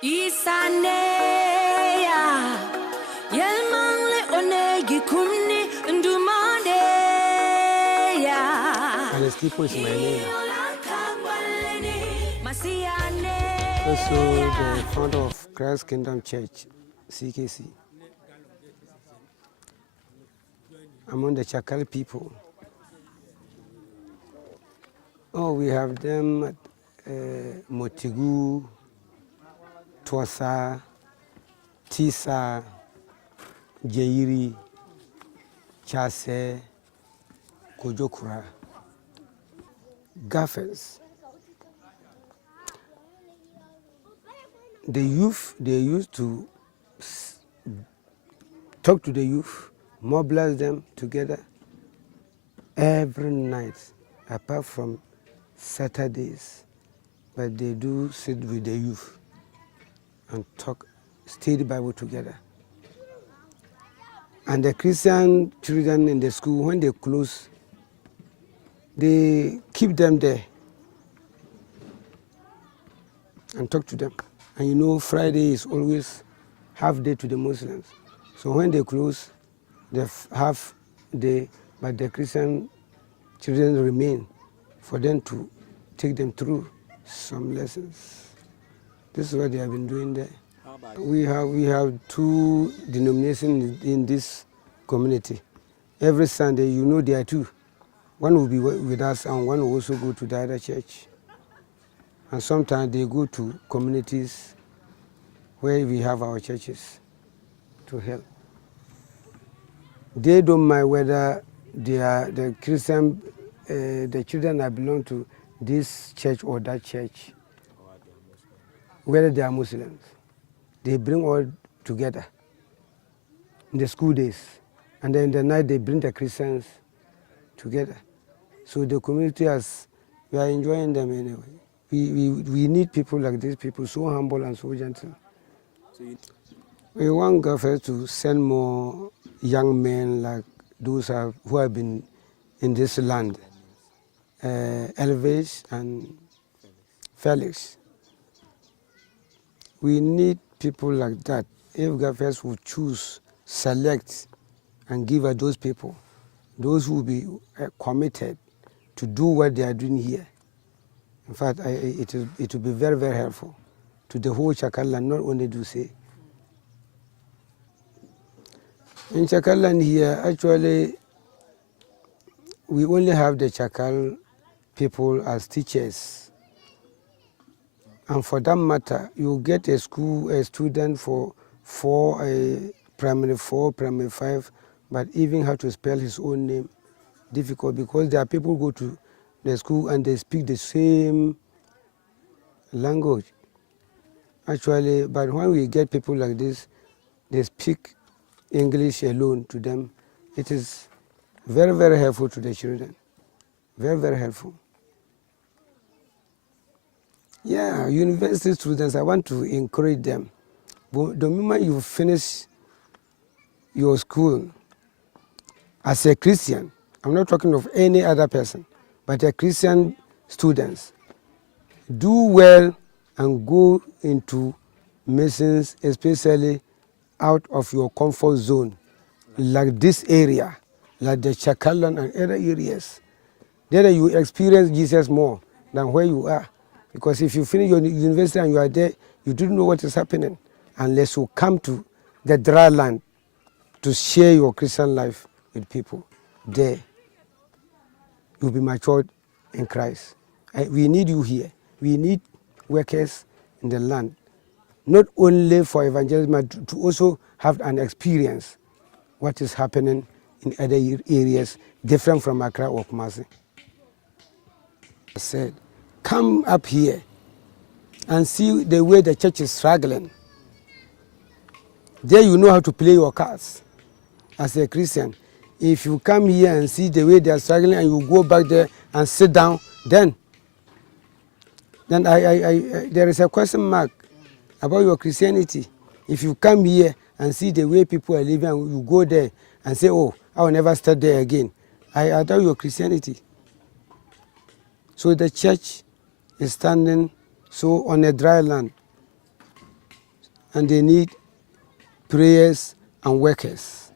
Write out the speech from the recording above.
Ghafes-Stics is my name. Also the founder of Christ Kingdom Church, CKC. Among the Chakali people. Oh, we have them at Motigu, Twasa, Tisa, Jairi, Chase, Kojokura, Ghafes. The youth, they used to talk to the youth, mobilize them together every night, apart from Saturdays. But they do sit with the youth and talk, study the Bible together. And the Christian children in the school, when they close, they keep them there and talk to them. And you know, Friday is always half day to the Muslims. So when they close, they half day, but the Christian children remain for them to take them through some lessons. This is what they have been doing there. We have two denominations in this community. Every Sunday, you know, there are two. One will be with us and one will also go to the other church. And sometimes they go to communities where we have our churches to help. They don't mind whether they are the Christian, the children that belong to this church or that church, whether they are Muslims. They bring all together in the school days. And then in the night they bring the Christians together. So the community we are enjoying them anyway. We need people like these people, so humble and so gentle. We want Ghafes to send more young men like those who have been in this land, Elvis and Felix. We need people like that. If Ghafes would choose, select, and give us those people, those who will be committed to do what they are doing here. In fact, it will be very, very helpful to the whole Chakali land, not only Duccie. In Chakali land here, actually, we only have the Chakali people as teachers. And for that matter, you get a student for primary 4, primary 5, but even how to spell his own name, difficult, because there are people who go to the school and they speak the same language. Actually, but when we get people like this, they speak English alone to them. It is very, very helpful to the children. Very, very helpful. Yeah, university students, I want to encourage them. But the moment you finish your school as a Christian, I'm not talking of any other person, but a Christian students, do well and go into missions, especially out of your comfort zone, like this area, like the Chakali and other areas. There you experience Jesus more than where you are. Because if you finish your university and you are there, you don't know what is happening unless you come to the dry land to share your Christian life with people. There, you'll be matured in Christ. We need you here. We need workers in the land, not only for evangelism, but to also have an experience what is happening in other areas different from Accra or Kumasi. I said, come up here and see the way the church is struggling. There you know how to play your cards as a Christian. If you come here and see the way they are struggling and you go back there and sit down, then there is a question mark about your Christianity. If you come here and see the way people are living and you go there and say, oh, I will never start there again, I doubt your Christianity. So the church is standing so on a dry land. and they need prayers and workers.